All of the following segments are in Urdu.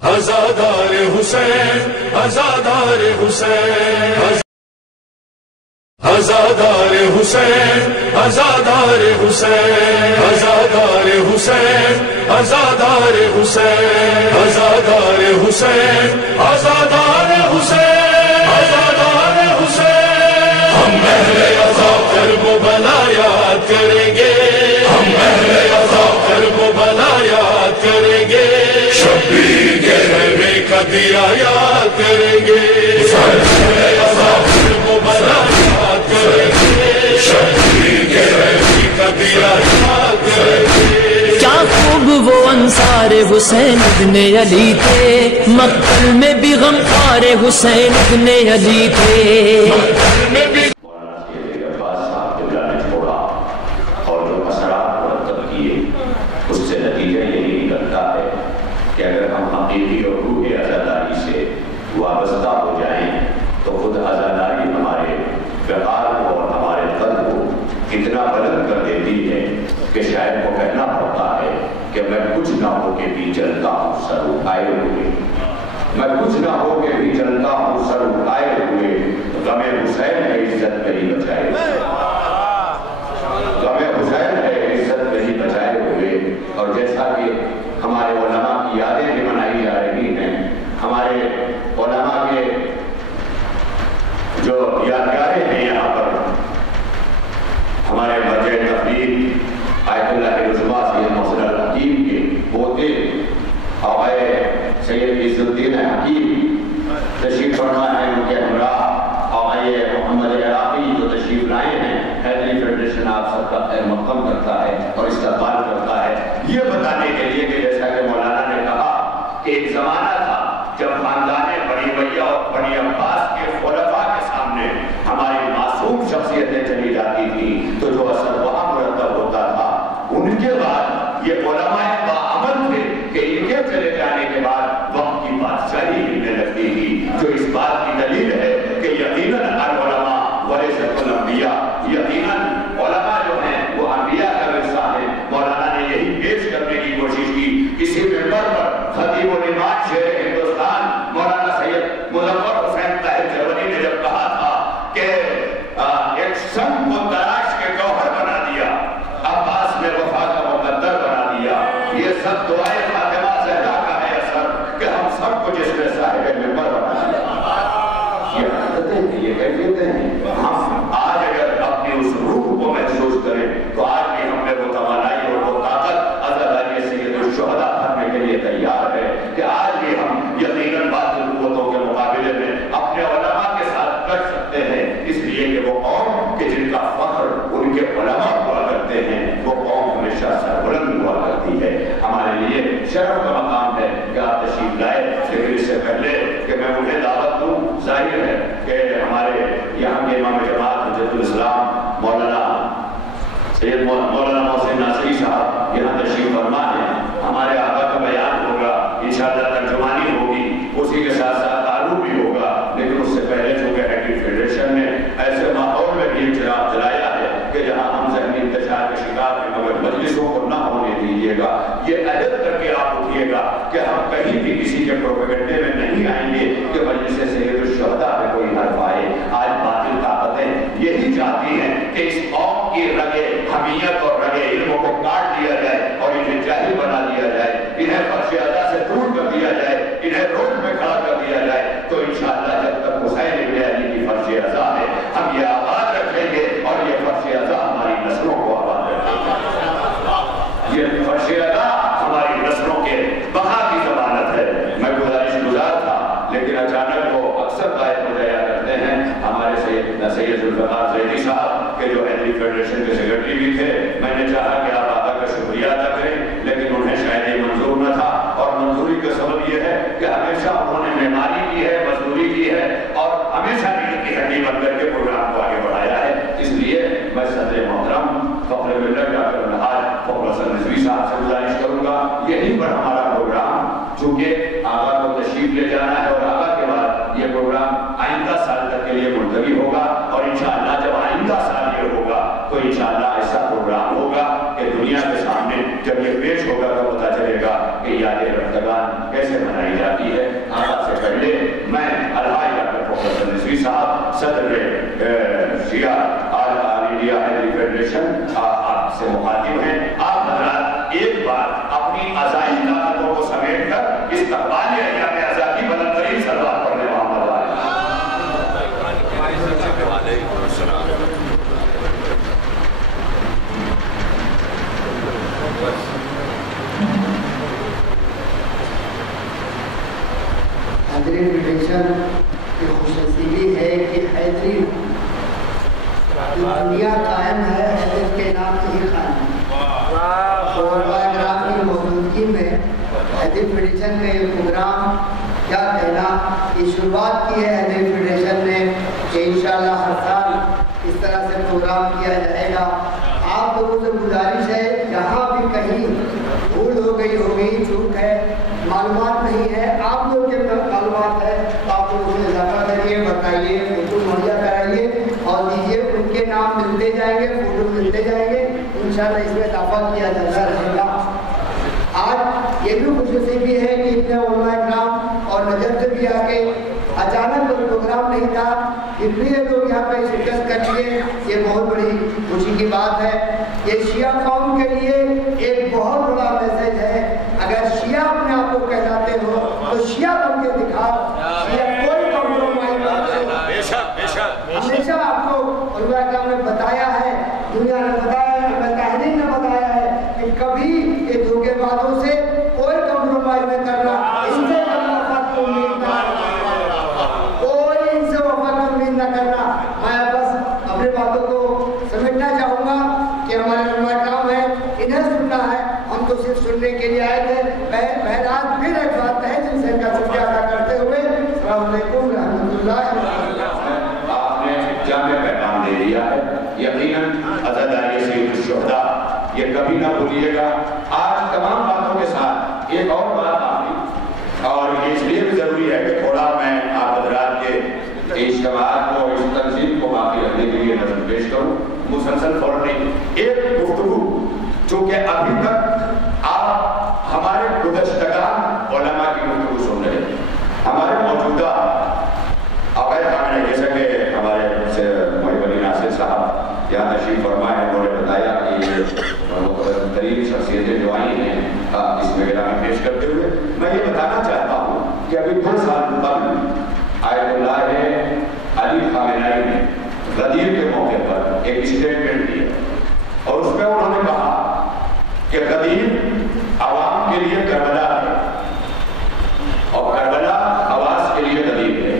عزادار حسین عزادار حسین عزادار حسین عزادار حسین عزادار حسین عزادار حسین عزادار حسین عزادار حسین عزادار حسین ہم اہل عزا کرب و بلا یاد کریں گے ہم اہل عزا کرب و بلا یاد کریں گے شبیر کے رہنے کا دیا یاد کریں گے اہل عزا کرب و بلا یاد کریں گے شبیر کے رہنے کا دیا یاد کریں گے کیا خوب وہ انصار حسین ابن علی تھے مقتل میں بھی غمخوار حسین ابن علی تھے مقتل میں بھی اس سے نتیجہ یہی نکلتا ہے کہ اگر ہم حقیقی اور روح عزاداری سے وابستہ ہو جائیں تو خود عزاداری ہمارے وقار کو اور ہمارے قلب کو اتنا بلند کر دیتی ہے کہ شاید وہ کہنا پڑتا ہے کہ میں کچھ نہ ہو کے بھی جلتا ہوں سر اٹھائے ہوئے میں کچھ نہ ہو کے بھی جلتا ہوں سر اٹھائے ہوئے غم حسین ہے عزت نہیں بچائے غم حسین ہے عزت نہیں بچائے ہوئے اور جیسا کہ ہمارے علماء کی یادیں بھی منائی جا رہی ہیں ہمارے علماء کے جو یادگاریں ہیں یہاں پر ہمارے مرجع تقلید آیت اللہ رضویٰ سید محسن الحکیم کے پوتے آقا سید عز الدین حکیم تشریف فرما ہے ان کے ہمراہ آقا محمد عراقی جو تشریف لائے ہیں حیدری فیڈریشن آپ سب کا خیر مقدم کرتا ہے اور استقبال کرتا ہے یہ بتانے کے لیے کہ جیسا کہ مولانا نے کہا کہ ایک زمانہ تھا جب خاندان بڑی ویا اور بڑی عباس کے خلفاء کے سامنے ہماری معصوم شخصیتیں چلی جاتی تھی تو جو اثر وہاں مرتب ہوتا تھا ان کے بعد یہ علماء باعمل تھے کہ ان کے چلے جانے کے بعد وقت کی بادشاہی ملنے لگتی تھی جو اس بات کی دلیل ہے کہ یقیناً العلماء ورثۃ الانبیاء یقیناً علماء جو ہیں وہ انبیاء کا ورثہ ہیں مولانا نے یہی پیش کرنے کی کوشش کی اسی ممبر پر خطیب الامام شیر ہندوستان مولانا سید مظفر حسین طاہر جرونی نے جب کہا تھا کہ ایک سنگ کو تراش کے گوہر بنا دیا عباس نے وفا کا مقدر بنا دیا یہ سب دعائے فاطمہ زہرا کا ہے اثر کہ ہم سب کو جس میں صاحب ممبر بنا دیا یہ حقیقتیں ہیں یہ کیفیتیں ہیں ہم آج اگر اپنی اس روح کو محسوس کریں تو آج بھی ہم نے وہ توانائی اور وہ طاقت عزاداری سید الشہداء بھرنے کے لیے تیار ہے کہ آج بھی ہم یقیناً باطل قوتوں کے مقابلے میں اپنے علماء کے ساتھ کر سکتے ہیں اس لیے کہ وہ قوم کہ جن کا فخر ان کے علماء ہوا کرتے ہیں وہ قوم ہمیشہ سربلند ہوا کرتی ہے ہمارے لیے شرف کا مقام ہے کہ آپ تشریف لائے لیکن اس سے پہلے کہ میں انہیں دعوت دوں ظاہر ہے کہ ہمارے یہاں کے امام جماعت حجت الاسلام مولانا سید مولانا محسن ناصری صاحب یہاں تشریف فرما ہیں ہمارے آقا کا بیان ہوگا انشاءاللہ ترجمانی ہوگی اسی کے ساتھ ساتھ تعارف بھی ہوگا لیکن اس سے پہلے چونکہ حیدری فیڈریشن نے ایسے ماحول میں بھی چراغ جلایا ہے کہ جہاں ہم ذہنی انتشار کے شکار ہیں مگر مجلسوں کو نہ ہونے دیجیے گا یہ عہد کر کے آپ اٹھیے گا کہ ہم کہیں بھی کسی کے پروپیگنڈے میں نہیں آئیں گے کہ مجلس سید الشہداء میں کوئی حرف آئے آج باطل طاقتیں یہی چاہتی ہیں کہ اس قوم کی رگے حمیت اور رگے علموں کو کاٹ دیا جائے اور انہیں جاہل بنا دیا جائے انہیں فرش ادا سے دور کر دیا جائے انہیں روڈ میں کھڑا کر دیا جائے تو انشاءاللہ جب تک حسین ابن علی کی فرش ادا ہے ہم یہ آباد رکھیں گے اور یہ فرش ادا ہماری نسلوں کو آباد رکھیں گے یہ فرش ادا ہماری نسلوں کے بقا کی ضمانت ہے میں گزارش گزار تھا لیکن اچانک وہ اکثر غائب ہو جایا کرتے ہیں ہمارے سید ذوالفقار زیدی صاحب کہ جو حیدری فیڈریشن کے سیکرٹری بھی تھے میں نے چاہا کہ آپ آقا کا شکریہ ادا کریں لیکن انہیں شاید یہ منظور نہ تھا اور منظوری کا سبب یہ ہے کہ ہمیشہ انہوں نے معماری کی ہے مزدوری کی ہے اور ہمیشہ نیت کی ہڈی بن کر کے پروگرام کو آگے بڑھایا ہے اس لیے میں صدر محترم فخر ملت ڈاکٹر الحاج فخر حسن رضوی صاحب سے گزارش کروں گا یہیں پر ہمارا پروگرام چونکہ آقا کو تشریف لے جانا ہے اور آقا کے بعد یہ پروگرام آئندہ سال تک کے لیے ملتوی ہوگا اور انشاءاللہ جب آئندہ سال یہ ہوگا تو انشاءاللہ ایسا پروگرام ہوگا کہ دنیا کے سامنے جب یہ پیش ہوگا تو پتہ چلے گا کہ یاد رفتگار زبان کیسے منائی جاتی ہے. آغاز سے پہلے میں الحاج ڈاکٹر پروفیسر نصری صاحب صدر شیعہ آل انڈیا حیدری فیڈریشن آپ سے مخاطب ہیں. آپ حضرات ایک بار اپنی عزائی طاقتوں کو سمیٹ کر استقبال ایام عزا کی بلند ترین صلوات پڑھنے محمد حیدری فیڈریشن کی خوشنصیبی ہے کہ حیدری دنیا قائم ہے حیدر کے نام سے ہی قائم ہے. علماء کرام کی موجودگی میں حیدری فیڈریشن کا یہ پروگرام کیا کہنا، یہ شروعات کی ہے حیدری فیڈریشن نے کہ انشاءاللہ ہر سال اس طرح سے پروگرام کیا جائے گا. آپ لوگوں سے گزارش ہے جہاں بھی کہیں بھول ہو گئی چوک ہے، معلومات نہیں ہے، آپ لوگ کے معلومات ہے تو آپ لوگ اسے اضافہ کریے، بتائیے، فوٹو مہیا کرائیے اور دیجیے. ان کے نام ملتے جائیں گے، فوٹو ملتے جائیں گے، انشاءاللہ اس میں اضافہ کیا جاتا رہے گا. آج یہ بھی خوشنصیبی ہے کہ اتنے علماء کرام اور نجف سے بھی آ کے اچانک کوئی پروگرام نہیں تھا، اتنے لوگ یہاں پہ شرکت کر لیے، یہ بہت بڑی خوشی کی بات ہے. یہ شیعہ قوم کے لیے ایک بہت بڑا میسج ہے. اگر شیعہ اپنے آپ کو کہلاتے ہو تو شیعہ بن کے دکھاؤ. شیعہ کوئی کمپرومائز نہیں. ہمیشہ آپ کو علماء کرام نے بتایا ہے، دنیا نے بتایا ہے، ہمیں تحریر نے بتایا ہے کہ کبھی یہ دھوکے بازوں سے کوئی کمپرومائز نہیں کرنا. ان سے وفا کی امید نہ کرنا، کوئی ان سے وفا کی امید نہ کرنا. میں بس اپنی باتوں کو سمجھنا چاہوں گا کہ ہمارے علماء کرام ہیں، انہیں سننا ہے، ہم تو صرف سننے کے لیے آئے تھے. بہرحال پھر ایک بات ہے جن سے ان کا شکریہ ادا کرتے ہوئے السلام علیکم رحمۃ اللہ وبرکاتہ. آپ نے جامع پیغام دے دیا ہے. یقیناً عزاداری سید الشہداء یہ کبھی نہ بھولیے گا. آج تمام باتوں کے ساتھ ایک اور بات آئی اور یہ اس لیے بھی ضروری ہے کہ تھوڑا میں آپ حضرات کے اجتماعات کو، اس تنظیم کو باقی رکھنے کے لیے نظر پیش کروں. مسلسل فوراً ایک گفتگو چونکہ ابھی تک آپ ہمارے گزشتگان علماء کی گفتگو سن رہے ہیں. ہمارے موجودہ آقائے خامنہ جیسا کہ ہمارے محب علی ناصر صاحب یہاں تشریف فرمائے ہیں، انہوں نے بتایا کہ یہ ترین شخصیتیں جو آئی ہیں اس میں پیش کرتے ہوئے میں یہ بتانا چاہتا ہوں کہ ابھی 2 سال قبل آیت اللہ علی خامنہئی نے غدیر کے موقع پر ایک اسٹیٹمنٹ دیا اور اس میں انہوں نے کہا کہ غدیر عوام کے لیے کربلا ہے اور کربلا حواس کے لیے غدیر ہے.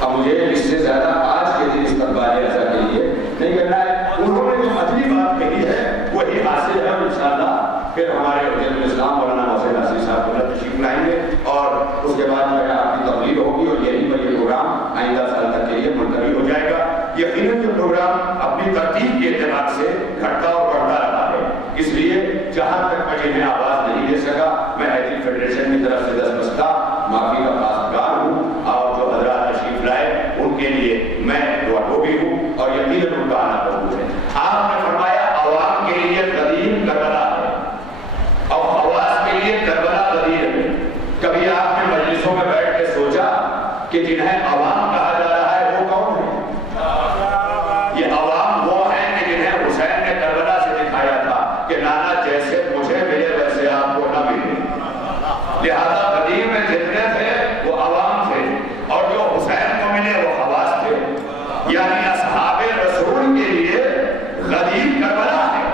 اب مجھے اس سے زیادہ آج کے دن استقبال عزا کے لیے نہیں کرنا ہے. انہوں نے جو اصلی بات کہی ہے وہی حاصل ہے. انشاءاللہ پھر ہمارے حجت الاسلام مولانا محسن ناصری صاحب کو تشریف لائیں گے اور اس کے بعد جو ہے آپ کی تقریر ہوگی اور یہی پر یہ پروگرام آئندہ سال تک کے لیے منتقل ہو جائے گا. یقیناً یہ پروگرام اپنی ترتیب کے اعتبار سے گھٹتا اور بڑھتا رہا ہے. اس لیے جہاں تک مجھے میں آواز نہیں دے سکا میں حیدری فیڈریشن کی طرف سے دستبستہ معافی کا خواستگار ہوں اور جو حضرات تشریف لائے ان کے لیے میں دعا گو بھی ہوں اور یقیناً ان کا آنا قبول ہے. آپ نے فرمایا عوام کے لیے قدیم کربلا ہے اور حواس کے لیے کربلا قدیر ہے. کبھی آپ نے مجلسوں میں بیٹھ کے سوچا کہ جنہیں عوام کہا جا رہا ہے وہ کون ہے؟ یہ عوام وہ ہیں کہ جنہیں حسین نے کربلا سے دکھایا تھا کہ نانا جیسے مجھے ملے ویسے آپ کو نہ ملے. لہذا قدیم میں جتنے تھے وہ عوام تھے اور جو حسین کو ملے وہ حواس تھے. یعنی اصحاب رسول کے لیے غدیر کربلا ہے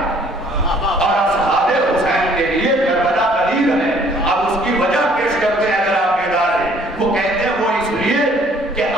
اور اصحاب حسین کے لیے کربلا قدیر ہے. اب اس کی وجہ پیش کرتے ہیں اگر آپ بیدار ہیں. وہ کہتے ہیں وہ اس لیے کہ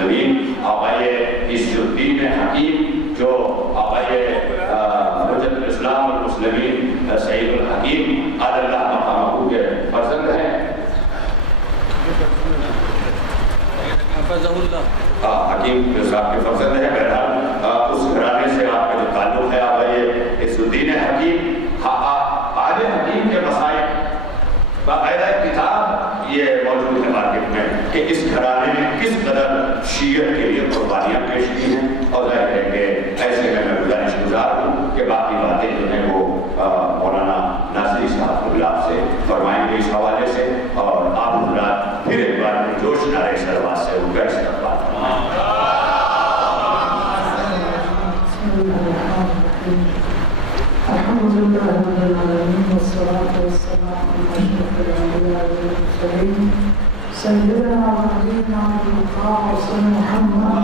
المسلمین آقای عز الدین حکیم جو آقای حجت الاسلام والمسلمین سعید الحکیم علی اللہ مقامہ کے فرزند ہیں. حکیم صاحب کے فرزند ہیں. بہرحال اس گھرانے سے آپ کا جو تعلق ہے آقای عز الدین حکیم. آج حکیم کے مسائل باقاعدہ کتاب یہ موجود ہے مارکیٹ میں کہ اس گھرانے نے کس قدر شیعت کے لیے قربانیاں پیش کی ہیں. اور ظاہر ہے کہ ایسے میں گزارش گزار ہوں کہ باقی باتیں جو ہیں وہ مولانا ناصری صاحب اللہ سے فرمائیں گے اس حوالے سے. اور آپ حضرات پھر ایک بار جوش نعرے سروات سے ان کا استقبال الحمد لله رب العالمين والصلاة والسلام على أشرف الأنبياء والمرسلين سيدنا ونبينا محمد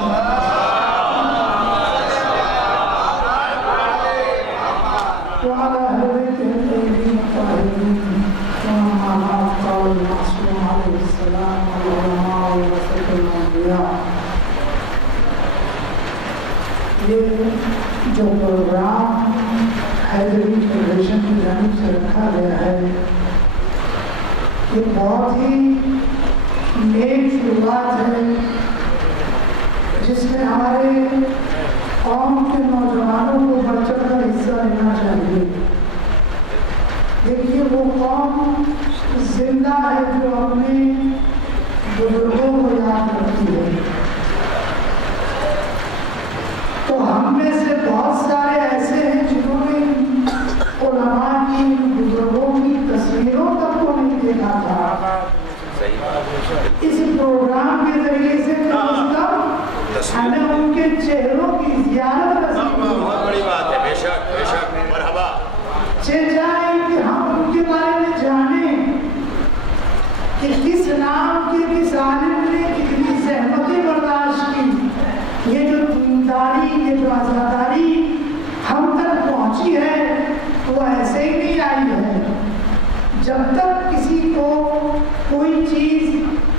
وعلى أهل بيته الطيبين الطاهرين. وأما بعد قال المعصوم عليه السلام والعلماء ورثة الأنبياء. یہ جو پروگرام حیدری فیڈریشن کی جانب سے رکھا گیا ہے یہ بہت ہی نیک شروعات ہے جس میں ہمارے قوم کے نوجوانوں کو بڑھ چڑھ کر حصہ لینا چاہیے. دیکھیے وہ قوم زندہ ہے جو اپنے بزرگوں کو یاد رکھتی ہے. تو ہم میں سے بہت سارے ایسے ہیں جنہوں نے علماء کی بزرگوں کی تصویروں تک کو نہیں دیکھا تھا. اس پروگرام کے ذریعے سے ہمیں ان کے چہروں کی زیارت نصیب ہوئی. بہت بڑی بات ہے. بے شک بے شک مرحبا. چاہے کہ ہم ان کے بارے میں جانیں کہ کس نام کے کس عالم نے کتنی زحمتیں برداشت کی. یہ جو دینداری یہ جو آزاداری ہم تک پہنچی ہے وہ ایسے ہی نہیں آئی ہے. جب تک کسی کو کوئی چیز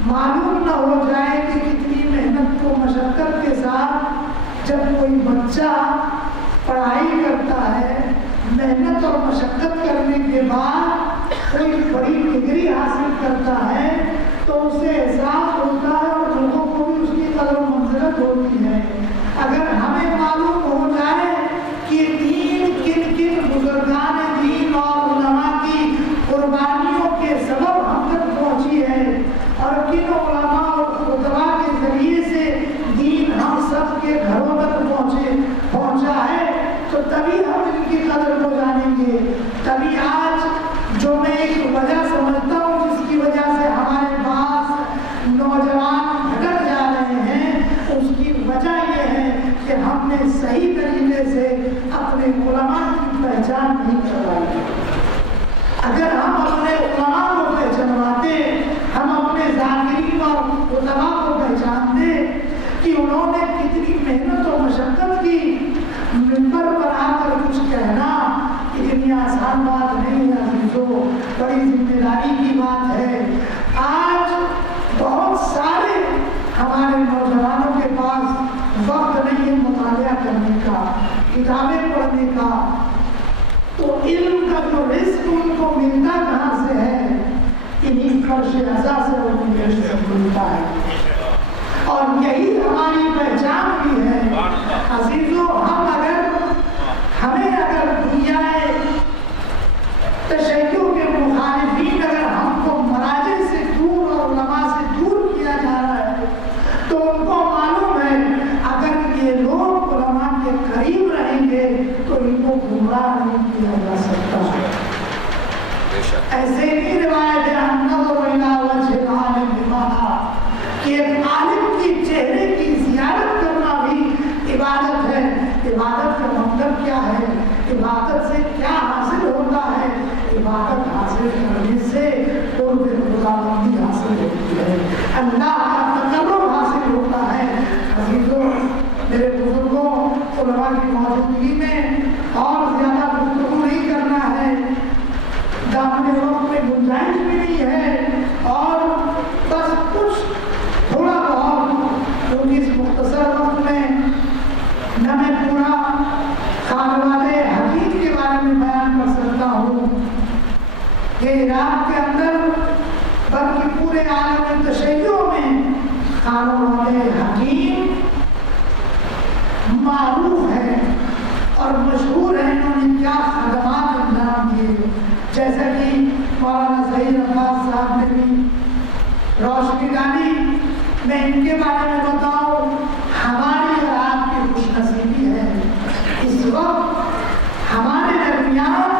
معلوم نہ ہو جائے کہ کتنی محنت کو مشقت کے ساتھ جب کوئی بچہ پڑھائی کرتا ہے محنت اور مشقت کرنے کے بعد کوئی بڑی ڈگری حاصل کرتا ہے تو اسے احساس ہوتا ہے اور لوگوں کو بھی اس کی قدر و منزلت ہوتی ہے. اگر ہمیں معلوم ہو جائے کہ دین کن کن بزرگان دین اور علماء کی قربانیوں کے سبب ہم تک پہنچی ہے اور کن علماء اور خطبہ کے ذریعے سے دین ہم سب کے گھروں تک پہنچا ہے تو تبھی ہم ان کی قدر کو جانیں گے. تبھی آج جو میں ایک وجہ سمجھتا ہوں جس کی وجہ سے ہمارے پاس نوجوان بھٹک جا رہے ہیں اس کی وجہ یہ ہے کہ ہم نے صحیح طریقے سے اپنے علماء کی پہچان نہیں کروائی. اگر ہم اپنے علماء کو پہچانواتے ہم اپنے ذاکرین اور علماء کو پہچانتے کہ انہوں نے کتنی محنت و مشقت کی. منبر پر آ کر کچھ کہنا اتنی آسان بات نہیں ہے عزیزو. بڑی ذمہ داری کی بات ہے. آج بہت سارے ہمارے نوجوانوں کے پاس وقت نہیں ہے مطالعہ کرنے کا کتابیں پڑھنے کا. تو علم کا جو رزق ان کو ملتا کہاں سے ہے؟ انہیں فرش عزا سے ان کی رزق ملتا ہے. اور یہی ہماری پہچان بھی ہے عزیزو. ہمیں اگر دنیا تشیع کے مخالفین اگر ہم کو مراجع سے دور اور علماء سے دور کیا جا رہا ہے تو ان کو معلوم ہے اگر یہ لوگ علماء کے قریب رہیں گے تو ان کو گمراہ نہیں کیا جا سکتا. ایسے ہی روایت ہے النظر الی وجہ العالم بمانا کہ ایک عالم کی چہرے کی زیارت کرنا بھی عبادت ہے. عبادت کا مطلب کیا ہے؟ عبادت سے کیا حاصل ہوتا ہے؟ عبادت حاصل کرنے سے قرب خداوندی حاصل ہوتی ہے. اللہ کا تقرب حاصل ہوتا ہے. عزیزوں میرے بزرگوں علماء کی موجودگی میں اور زیادہ گفتگو نہیں کرنا ہے. دامن وقت میں گنجائش بھی نہیں ہے اور بس کچھ تھوڑا بہت کیونکہ اس یہ عراق کے اندر بلکہ پورے عالم تشیع میں خانواد حکیم معروف ہے اور مشہور ہے انہوں نے کیا خدمات انجام دیے. جیسا کہ مولانا ظہیر عباس صاحب نے بھی روشنی ڈالی. میں ان کے بارے میں بتاؤں, ہماری اور آپ کی خوش نصیبی ہے اس وقت ہمارے درمیان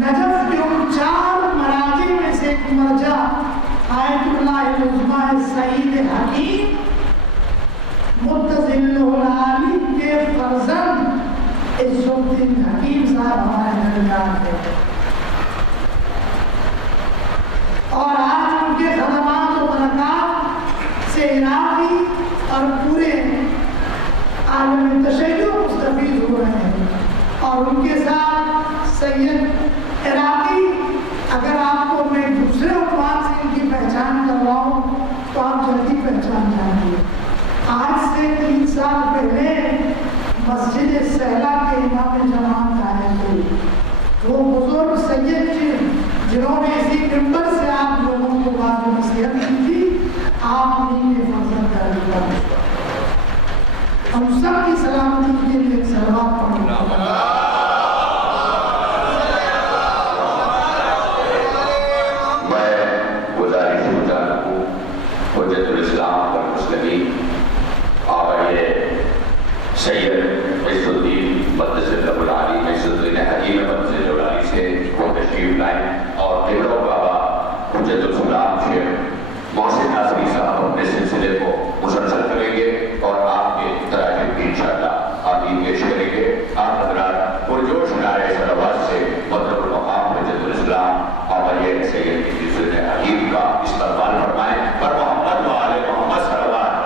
نجف کے ان 4 مراجع میں سے ایک مرجع آیت اللہ العظمی سعید حکیم متصل العالی کے فرزند عز الدین حکیم صاحب ہمارے درمیان ہے, اور آج ان کے خدمات و برکات سے عراقی اور پورے عالم تشیع مستفید ہو رہے ہیں. اور ان کے ساتھ سید عراقی, اگر آپ کو میں دوسرے عنوان سے ان کی پہچان کرواؤں تو آپ جلدی پہچان جائیں گے. آج سے 3 سال پہلے مسجد سہلا کے امام جماعت آئے تھے. وہ بزرگ سید جی جنہوں نے اسی ممبر سے آپ لوگوں کو بات نصیحت کی تھی, آپ انہیں کے فرزند کا ہم سب کی سلامتی کے لیے ایک صلوات پڑھیں. سید عز الدین متصل العالی عز الدین حکیم متصل العالی سے وہ تشریف لائیں اور قبلہ بابا حجت السلام شیخ محسن ناصری صاحب اپنے سلسلے کو مسلسل کریں گے اور آپ کے تراجم کی انشاءاللہ آمین پیش کریں گے. آپ حضرات پرجوش نعرہ صلوات سے مطلب المقام حجت الاسلام اور یہ سید عز الدین حکیم کا استقبال فرمائیں. پر محمد و آل محمد صلوات.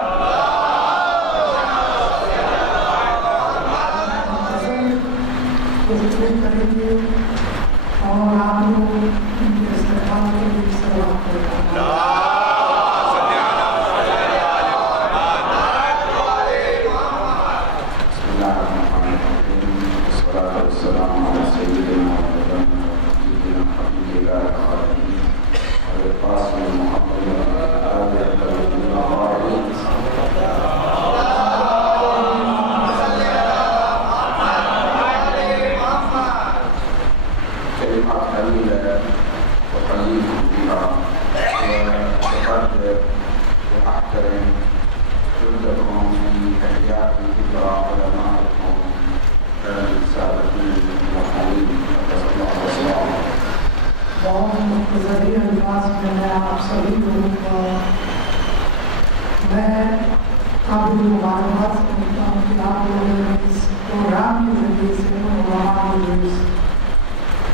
کریں گے اور آپ لوگ ان کے استقبال کے لیے سلام کریں.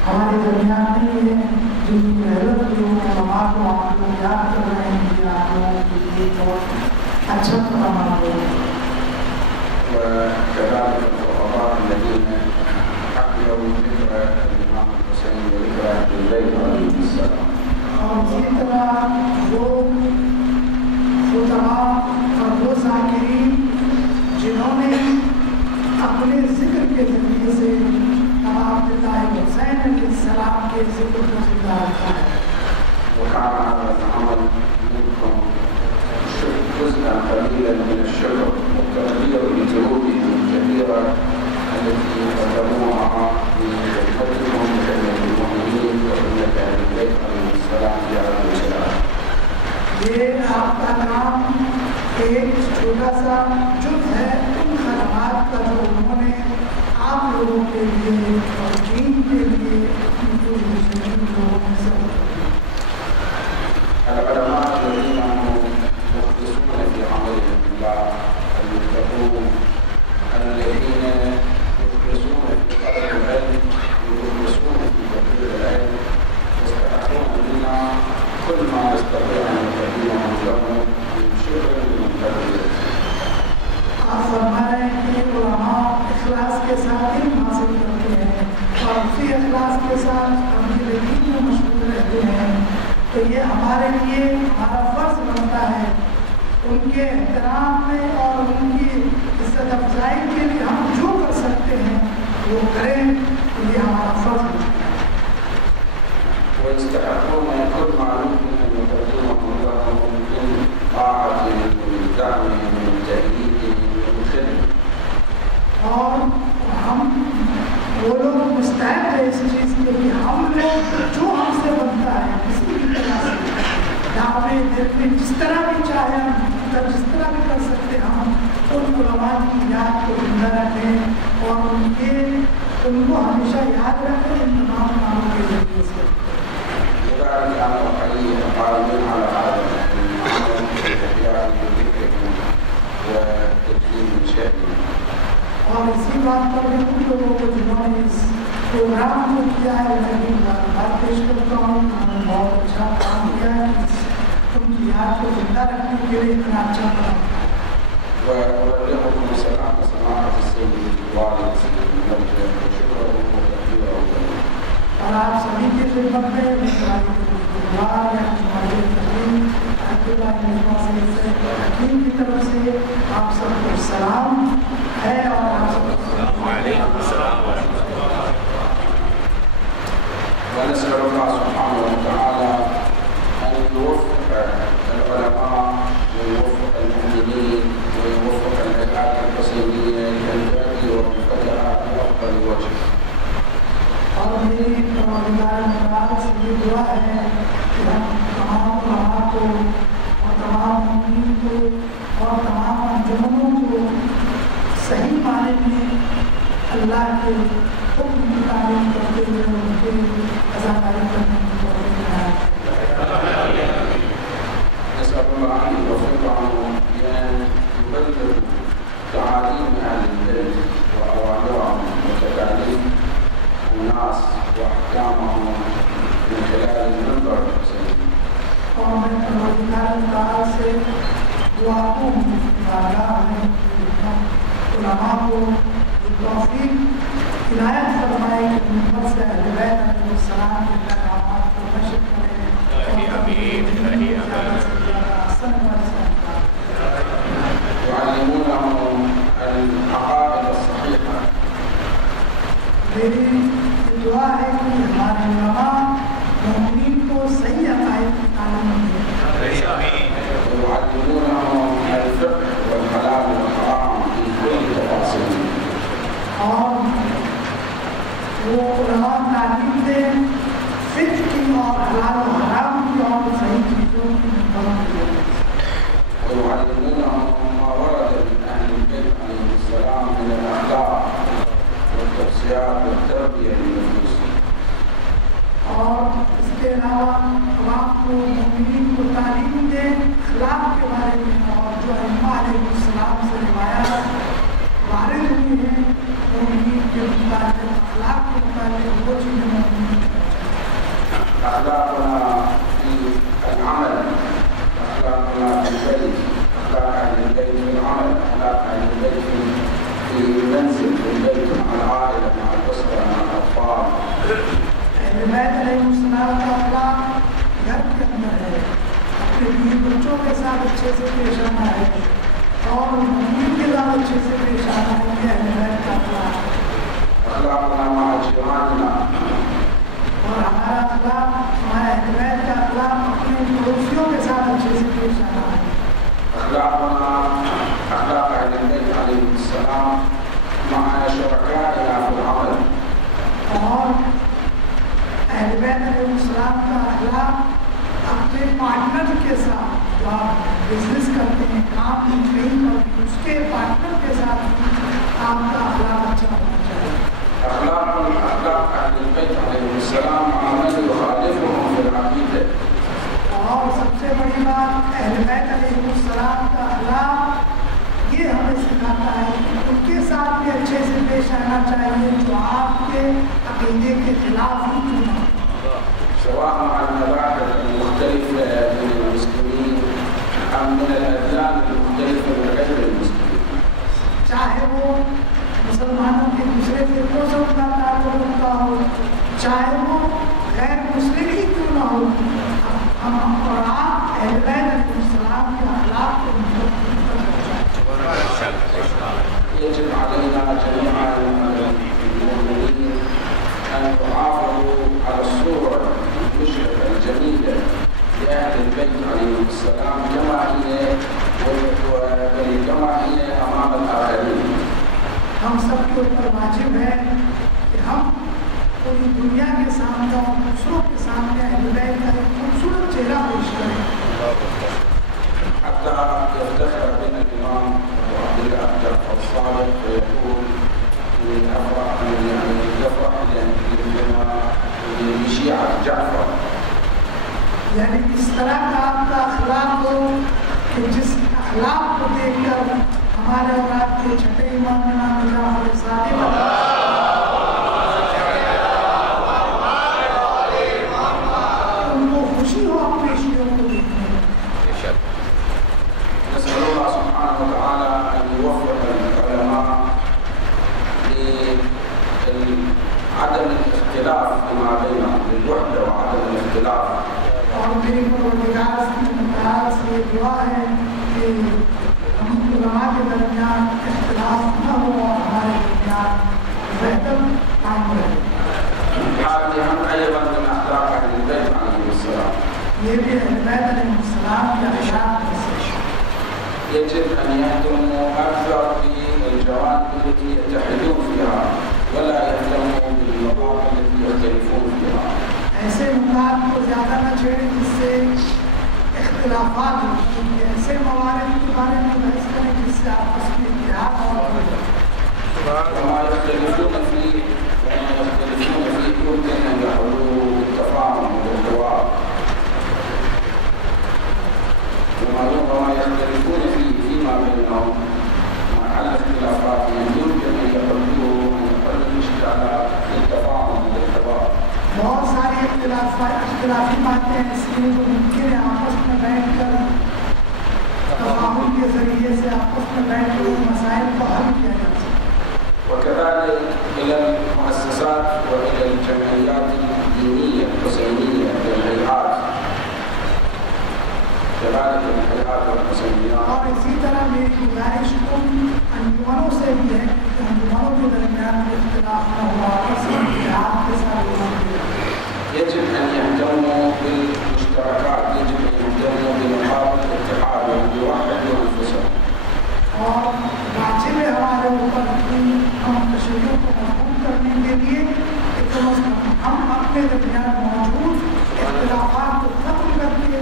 ہمارے درمیان نہیں ہے جن کی محنت کی آپ لوگ یاد کر رہے ہیں کہ آپ لوگوں کے لیے بہت اچھا پروگرام ہو. اور اسی طرح وہ خطباء اور وہ ذاکرین جنہوں نے اپنے ذکر کے ذریعے سے عبداللہ حسین علیہ السلام کے ذکر کو زندہ رکھا ہے. جزءا قليلا من الشكر والتقدير لجهودهم الكبيرة التي قدموها في خدمتهم للمؤمنين وإنك أهل البيت عليهم السلام في هذا الجلال. یہ آپ کا نام ایک چھوٹا سا جز ہے ان خدمات کا جو انہوں نے آپ لوگوں کے لیے اور دین کے لیے مسلم لوگوں میں سے العلماء الذين مخلصون في عملهم الله المتقون الذين يخلصون في طلب العلم ويخلصون في تطبيق العلم يستحقون منا كل ما نستطيع ان نقدمه لهم من شكر من تربيه. آپ فرما رہے ہیں کہ علماء اخلاص کے ساتھ علم حاصل کرتے ہیں اور اسی اخلاص کے ساتھ اپنی دین میں مشغول رہتے ہیں. تو یہ ہمارے لیے ہمارا فرض بنتا ہے ان کے احترام میں اور ان کی عزت افزائی کے لیے ہم جو کر سکتے ہیں وہ کریں. تو یہ ہمارا فرض بنتا ہے. يستحقون كل معلوم أن يقدمهم لهم من طاعتهم ومن دعمهم ومن تأييدهم ومن خدمتهم. اور ہم وہ لوگ مستحق ہے اس چیز کے کہ ہم لوگ جو ہم سے بنتا ہے کسی بھی طرح سے دعوے دیکھنے جس طرح بھی چاہے ہم جس طرح بھی کر سکتے ہم ان علماء کی یاد کو زندہ رکھیں اور ان کو ہمیشہ یاد رکھیں ان تمام کاموں کے ذریعے سے. لذلك أنا أحيي القائمين على هذا العمل بإحياء ذكرهم وتكريم شأنهم. اور اسی بات پر میں ان لوگوں کو جنہوں نے اس پروگرام کو کیا ہے میں بات پیش کرتا ہوں. انہوں نے بہت اچھا کام کیا ہے ان کی یاد کو زندہ رکھنے کے لیے اتنا اچھا کام کیا. وأبلغكم سلام سماحة السيد الوالد سيد المرجع وشكره وتقديره له. اور آپ سبھی کی خدمت میں حکیم کی طرف سے آپ سب کو سلام ہے اور آپ سب کو وعلیکم السلام ورحمۃ اللہ. ونسأل الله سبحانه وتعالى أن يوفق العلماء ويوفق المؤمنين ويوفق العباد الحسينيين للهدى والفتح بأفضل وجه. اور میری پروردگار مبارک سے یہ دعا ہے کہ ہم تمام علماء کو اور تمام مومنین کو اور تمام انجمنوں کو صحیح معنی میں اللہ کے حکم کی تعلیم کرتے ہوئے ان کے عزاداری کرنے کی توفیق عطا. نسأل الله أن يوفقهم بأن يبلغوا تعاليم أهل البيت وأوامرهم وتكاليف الناس وأحكامهم من خلال المنبر الحسيني. اور میں پروردگار تعالیٰ سے دعا ہوں بارگاہ میں علماء کو توفیق عنایت فرمائے کہ منبر سے اہل بیت علیہ السلام کے پیغامات کو نشر کریں يعلمونهم العقائد الصحيحة. میری دعا ہے کہ ہمارے علماء مومنین کو صحیح عقائد کی تعلیم دیں. ويعلمونهم الفقه والحلال والحرام في كل تفاصيله. اور وہ علماء تعلیم دیں فقہ کی اور حلال و حرام کی اور صحیح چیزوں کی مطابق. ويعلمونهم ما ورد من أهل البيت عليه السلام من الأخلاق والتوصيات والتربية للنفوس. اور اس کے علاوہ عوام کو مومنین کو تعلیم دیں اخلاق کے بارے میں اور جو ائمہ علیہ السلام سے روایات وارد ہوئی ہیں مومنین کے متعلق اخلاق کے متعلق وہ چیزیں مومنین أخلاقنا في العمل، أخلاقنا في البيت، أخلاق أهل البيت في العمل، أخلاق أهل البيت في المنزل، في البيت مع العائلة مع الأسرة مع الأطفال. اہل بیت علیہ السلام کا اخلاق گھر کے اندر ہے اپنے بیوی بچوں کے ساتھ اچھے سے پیش آنا ہے اور مومنین کے ساتھ اچھے سے پیش آنا ہے. یہ اہل بیت کا اخلاق. أخلاقنا مع جيراننا، اور ہمارا اخلاق ہمارا اہل بیت کا اخلاق اپنے پڑوسیوں کے ساتھ اچھے سے پیش آنا ہے. أخلاقنا أخلاق أهل البيت عليهم السلام مع شركائنا في العمل. اور اہل بیت علیہ السلام کا اخلاق اپنے پارٹنر کے ساتھ جو آپ بزنس کرتے ہیں کام نہیں کرتے اس کے پارٹنر کے ساتھ آپ کا اخلاق اچھا ہونا چاہیے. أخلاق أهل البيت عليهم السلام مع من يخالفهم في العقيدة. اور سب سے بڑی بات اہل بیت علیہ السلام کا اخلاق یہ ہمیں سکھاتا ہے کہ ان کے ساتھ بھی اچھے سے پیش آنا چاہیے جو آپ کے عقیدے کے خلاف ہی کیوں نہ ہو. سواء مع المذاهب المختلفة من المسلمين أم من الأديان المختلفة من غير المسلمين. چاہے وہ مسلمانوں کے دوسرے فرقوں سے ان کا تعلق رکھتا ہو چاہے وہ غیر مسلم ہی کیوں نہ ہو. ہم اور آپ اہل بیت علیہ السلام کے اخلاق کو يجب علينا جميعا المؤمنين أن نحافظوا على الصورة المشرفة عليه السلام جماعية وجماعية أمام الآخرين. ہم سب کے اوپر واجب ہے کہ ہم پوری دنیا کے سامنے اور دوسروں کے سامنے اہل بیت کا ایک خوبصورت چہرہ پیش کریں. حتى يفتخر بنا الإمام أبو عبد الله جعفر الصادق ويقول يفرح بشيعة جعفر. یعنی اس طرح کا آپ کا اخلاق ہو کہ جس اخلاق کو دیکھ کر ہمارے اور آپ کے چھٹے امام جعفر صادق ان کو خوشی ہو اپنے شیعوں کو دیکھنے. نسأل الله سبحانه وتعالى أن يوفق العلماء لعدم الاختلاف فيما بينهم، للوحدة وعدم الاختلاف. اور میری پروردگار سے یہ دعا ہے کہ ہم علماء کے درمیان اختلاف نہ ہو اور ہمارے درمیان وحدت قائم رہے. هذه أيضا من أخلاق أهل البيت عليهم السلام. یہ بھی اہل بیت علیہ السلام کے اخلاق میں سے يجب أن يهتموا أكثر بالجوانب التي يتحدون فيها ولا يهتموا بالمواقف التي يختلفون فيها. ایسے مواد کو زیادہ نہ چھیڑیں جس سے اختلافات ہوں، کیونکہ ایسے موارد کے بارے میں بحث کریں جس سے آپس میں اتحاد اور وما يختلفون فيه يمكن أن يحلوه بالتفاهم والحوار. وما يختلفون فيه فيما بينهم مع الاختلافات يمكن أن يحلوه الإشكالات بالتفاهم والحوار. بہت ساری اختلافی باتیں ایسی ہیں جو ممکن ہے آپس میں بیٹھ کر تفاہم کے ذریعے سے آپس میں بیٹھ کر ان مسائل کو حل کیا جا سکتا. وكذلك إلى المؤسسات وإلى الجمعيات الدينية الحسينية للهيئات، كذلك الهيئات والحسينيات. اور اسی طرح میری گزارش کو انجمنوں سے بھی ہے کہ انجمنوں کے درمیان اختلاف نہ ہوا اور سب اتحاد کے ساتھ يجب أن يهتموا بالمشتركات، يجب أن يهتموا بنقاط الاتحاد وأن يوحدوا أنفسهم. اور واجب ہے ہمارے اوپر ہم تشریحوں کو مضبوط کرنے کے لیے کہ کم از کم ہم اپنے درمیان موجود اختلافات کو ختم کر کے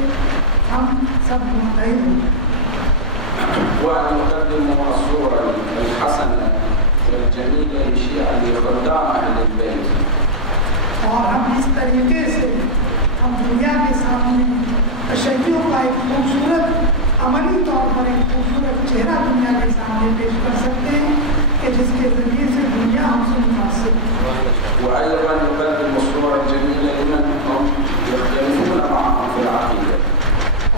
ہم سب متحد ہوں. وأن يقدموا الصورة الحسنة والجميلة للشيعة لخدام أهل البيت. اور ہم اس طریقے سے ہم دنیا کے سامنے تشیعوں کا ایک خوبصورت عملی طور پر ایک خوبصورت چہرہ دنیا کے سامنے پیش کر سکتے ہیں کہ جس کے ذریعے سے دنیا ہم سے متاثر ہے. وأيضا يقدم الصورة الجميلة لمن هم يختلفون معهم في العقيدة.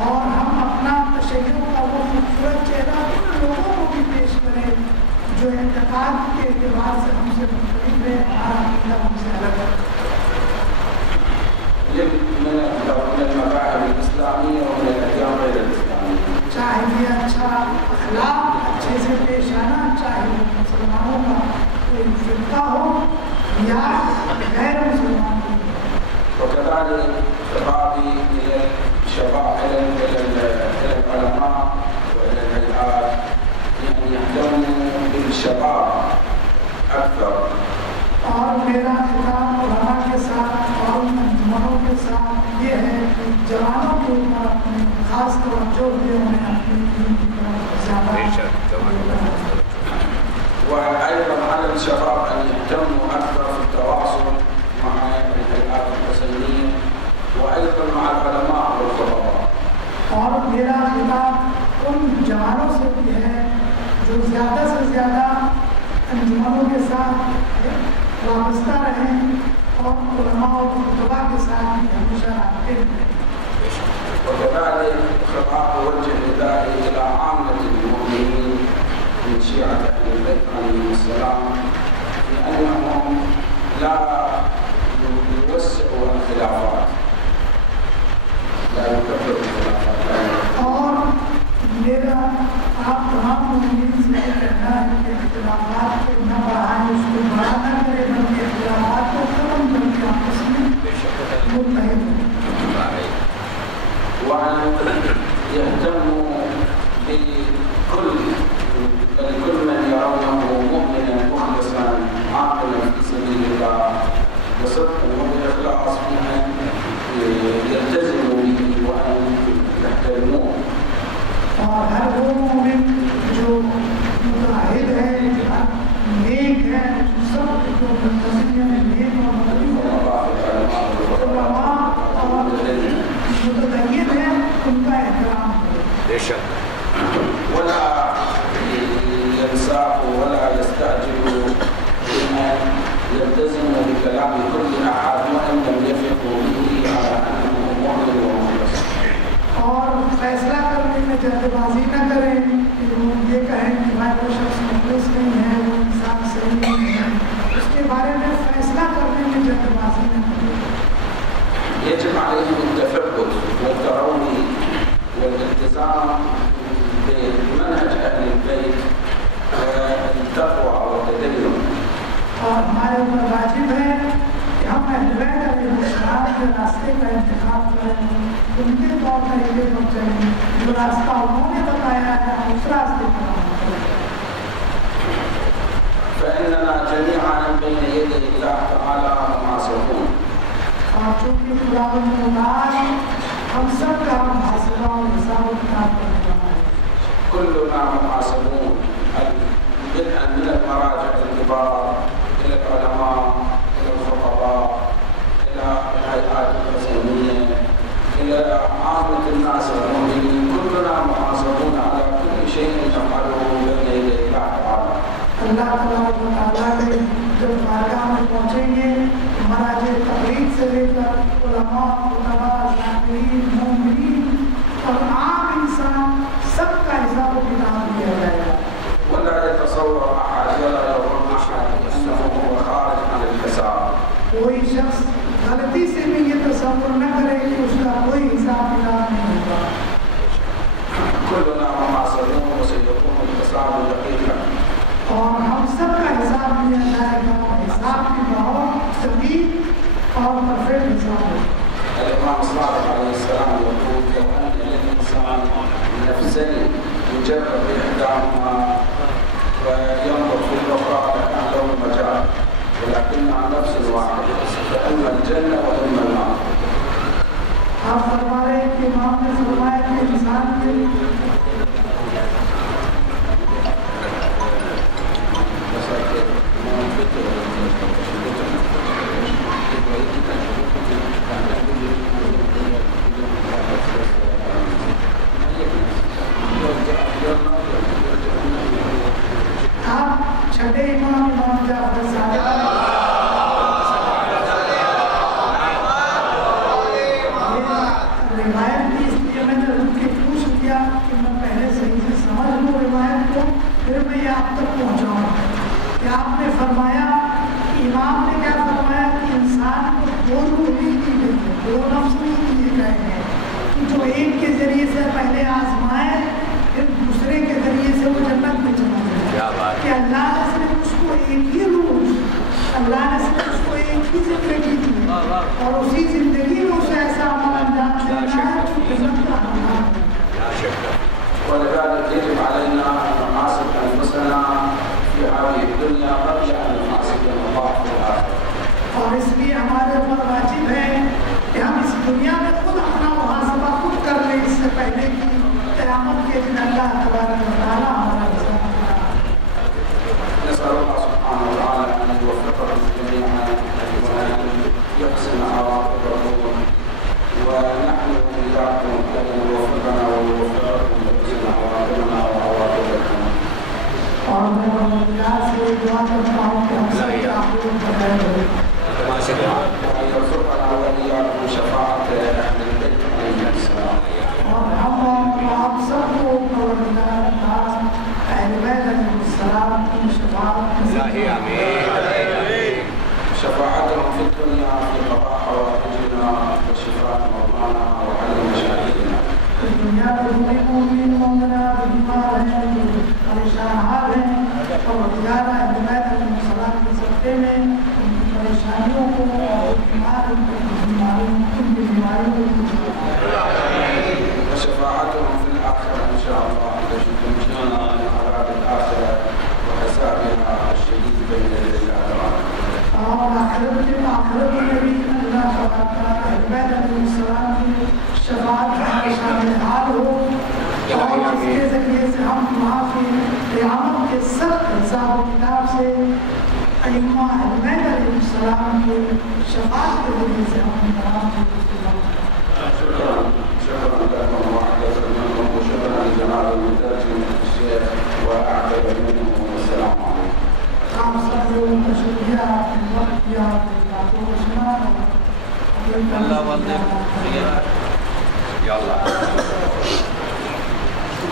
اور ہم اپنا تشیعوں کا وہ خوبصورت چہرہ ان لوگوں کو بھی پیش کریں جو اعتقاد کے اعتبار سے ہم سے مختلف ہے، ہمارا عقیدہ ہم سے الگ ہے. من المذاهب الإسلامية ومن الأديان غير الإسلامية. چاہے یہ اچھا اخلاق اچھے سے پیش آنا، چاہے وہ مسلمانوں کا کوئی فرقہ ہو یا غیر مسلمان ہو. وكذلك خطابي إلى الشباب إلى العلماء وإلى الهيئات أن يهتموا بالشباب أكثر. اور میرا خطاب علماء کے ساتھ اور انجمنوں کے ساتھ یہ ہے کہ جوانوں کے اوپر اپنی خاص توجہ دے، انہیں اپنی دین کی طرف زیادہ. وأيضا على الشباب أن يهتموا أكثر في التواصل مع الهيئات الحسينية وأيضا مع العلماء والخطباء. اور میرا خطاب ان جوانوں سے بھی ہے جو زیادہ سے زیادہ انجمنوں کے ساتھ وابستہ رہیں اور علماء اور خطباء کے ساتھ بھی ہمیشہ رابطے میں. وكذلك خطاب وجه ندائي إلى عامة المؤمنين من شيعة أهل البيت عليهم السلام لأنهم لا يوسعوا الخلافات، لا يكبروا الخلافات. اور میرا آپ تمام مومنین سے یہ کہنا ہے کہ اختلافات کو نہ بڑھائیں، اس کو بڑا نہ کریں، بلکہ اختلافات کو ختم کر کے آپس میں متحد ہوں. وأن اور ہر وہ مومن جو متعہد ہے، نیک ہے، سب جو منتظم ہے نیک اور علماء اور متدین ہے ان کا احترام کرے. بے شک. ولا ينساه ولا يستعجل بمن يلتزم بكلام كل احد وان لم يفق به على انه مؤمن ومخلص. اور فیصلہ کرنے میں جلد بازی نہ کریں کہ وہ یہ کہیں کہ بھائی وہ شخص مخلص نہیں ہے، وہ انسان صحیح نہیں ہے، اس کے بارے میں فیصلہ کرنے میں جلد بازی نہ کریں. يجب عليهم التثبت والتروي والالتزام بمنهج اهل البيت والتقوى والتدين. اور ہمارے اوپر واجب ہے کہ ہم اہل بیت علیہ السلام کے راستے کا انتخاب کریں، ان کے طور طریقے پر چلیں، جو راستہ انہوں نے بتایا ہے ہم اس راستے پر عمل کریں. فاننا جميعا بين يدي الله تعالى محاسبون. اور چونکہ خداوند متعال ہم سب کا محاسبہ اور حساب و کتاب کرنے والا ہے. كلنا محاسبون بدءا من المراجع الكبار الى العلماء الى الخطباء الى الهيئات الحسينيه الى عامه الناس المؤمنين، كلنا محاسبون على كل شيء نفعله بين يدي الله تعالى. اللہ تبارک و تعالیٰ کے جب بارگاہ میں پہنچیں گے، مراجع تقلید سے لے کر علماء، خطباء، ذاکرین، مومنین اور عام انسان سب کا حساب و کتاب دیا جائے گا. ولا يتصور احد ولا يظن احد انه هو خارج عن الحساب. کوئی شخص غلطی سے بھی یہ تصور نہ کرے کہ اس کا کوئی حساب کتاب نہیں ہوگا. كلنا محاسبون وسيكون الحساب دقيقا. اور ہم سب کا حساب لیا جائے گا، حساب کی بہت دقیق اور پرفیکٹ حساب ہوگا. الإمام الصادق عليه السلام يقول لو أن للإنسان نفسين يجرب إحداهما وينظر في الأخرى لكان له مجال، ولكنها نفس واحدة فإما الجنة وإما النار. آپ فرما رہے ہیں کہ امام نے فرمایا کہ انسان کے آپ چھٹے امام جعفر صادق روایت کی، اس لیے میں نے ان سے پوچھ لیا کہ میں پہلے صحیح سے سمجھ لوں روایت کو، پھر میں یہ آپ تک پہنچاؤں کہ آپ نے فرمایا کہ امام نے کیا فرمایا کہ انسان کو دو روح دی گئی ہے، دو نفس نہیں دیے گئے ہیں کہ جو ایک کے ذریعے سے پہلے آزمائے پھر دوسرے کے ذریعے سے وہ جنت میں چلا جائے. کہ اللہ نے صرف اس کو ایک ہی روح، اللہ نے صرف اس کو ایک ہی زندگی دی اور اسی زندگی میں اسے ایسا عمل انجام دینا ہے جو جنت کا حقدار ہے. ولذلك يجب علينا أن نحاسب أنفسنا في هذه الدنيا قبل أن نحاسب الله في الآخرة. اور اس لیے ہمارے اوپر واجب ہے کہ ہم اس دنیا میں خود اپنا محاسبہ خود کر لیں، اس سے پہلے کہ قیامت کے دن اللہ تبارک و تعالیٰ ہمارا حساب کرے. نسأل الله سبحانه وتعالى أن يوفقنا جميعا وأن يحسن عواقبهم، ونحن إياكم أن يوفقنا ويوفقكم لحسن عواقبنا وعواقبكم. اور میں پروردگار سے دعا کرتا ہوں کہ ہم سب کے آخرت بخیر ہو، وأن يرزقنا وإياكم شفاعة أهل البيت عليهم السلام. اور ہم آپ سب کو پروردگار خاص اہل بیت علیہ السلام کی شفاعت شفاعتهم في الدنيا في قضاء حوائجنا وشفاء مرضانا وحل مشاكلنا. دنیا میں جتنے مومن مومنات بیمار ہیں، پریشان حال ہیں، پروردگار اہل بیت علیہ السلام کے صدقے میں ان کی پریشانیوں کو اور بیماریوں کو وشفاعتهم في الآخرة إن شاء الله التي تنجينا من عذاب الآخرة وحسابها الشديد بين يدي الله تعالى. اور آخرت میں بھی اللہ تبارک اہل بیت علیہ السلام کی شفاعت کا شامل حال ہو اور کے ذریعے سے ہم وہاں کی قیامت کے سخت حساب و کتاب سے ائمہ اہل علیہ السلام کی شفاعت کے ذریعے سے ہم تمام کو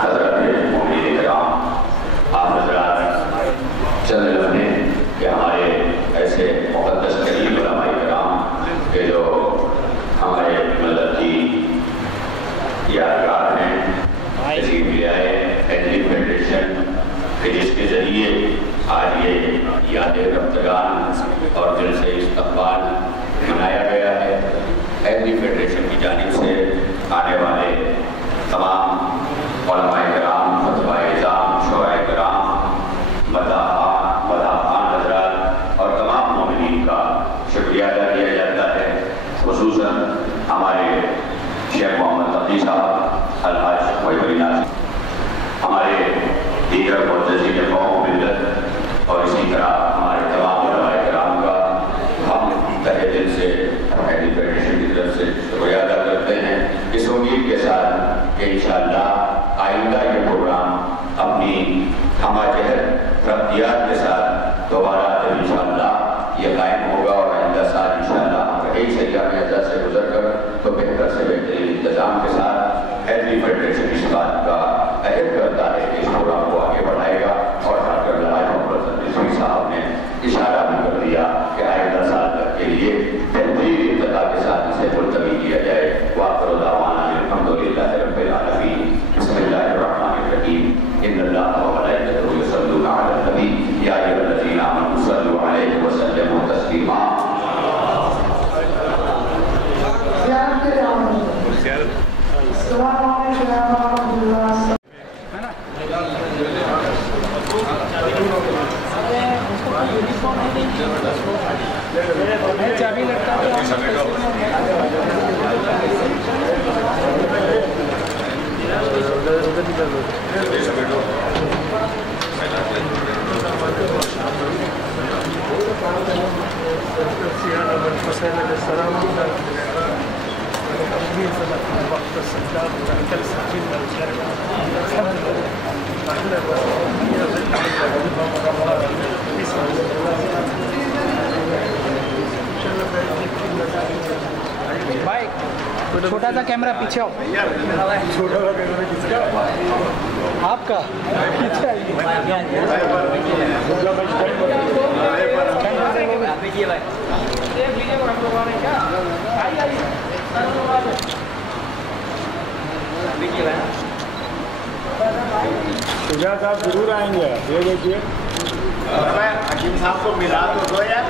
حضرت مومنین کرام، آپ حضرات چند لمحے کہ ہمارے ایسے مقدس کریم علماء کرام کہ جو ہمارے ملت کی یادگار ہیں، تشریف لے آئے ایتھلیٹ فیڈریشن کہ جس کے ذریعے آج یہ یاد رفتگان اور دل سے استقبال منایا گیا ہے۔ ایتھلیٹ فیڈریشن کی جانب سے آنے والے تمام علماء کرام، خطبہ اعظام، شعراء کرام، مداحان حضرات اور تمام مومنین کا شکریہ ادا کیا جاتا ہے، خصوصاً ہمارے شیخ محمد تقی صاحب، الحاج محب علی ناصر، ہمارے دیگر معززین قوم و ملت اور اسی طرح ہمارے تمام علماء کرام کا ہم تہہ دل سے ایتھلیٹ فیڈریشن کی طرف سے شکریہ ادا کرتے ہیں، اس امید کے ساتھ کہ انشاءاللہ آئندہ یہ پروگرام اپنی ہمہ جہت رفتیات کے ساتھ دوبارہ جب انشاءاللہ یہ قائم ہوگا اور آئندہ سال انشاءاللہ ہم ایک سیاح اعزاز سے گزر کر تو بہتر سے بہترین انتظام کے ساتھ ایتھلیٹ فیڈریشن اس بات کا عہد کرتا ہے کہ اس پروگرام کو آگے بڑھائے گا، اور ڈاکٹر الحاج محمد رضوی صاحب نے اشارہ بھی کر دیا کہ آئندہ سال تک کے لیے بہترین ابتدا کے ساتھ اسے ملتوی کیا جائے۔ وآخر دعوانا الحمدللہ رب العالمین۔ بسم اللہ الرحمن الرحیم۔ ان اللہ وملائکتہ یصلون علی النبی یا ایھا الذین آمنوا صلوا علیہ وسلموا تسلیما۔ السلام علیکم ورحمۃ اللہ۔ چابی لگتا بھائی چھوٹا سا کیمرہ پیچھے آؤ، چھوٹا سا کیمرہ پیچھے آپ کا پیچھے آئیے۔ شجاع صاحب ضرور آئیں گے، یہ دیکھیے حکیم صاحب کو ملا تو دو یار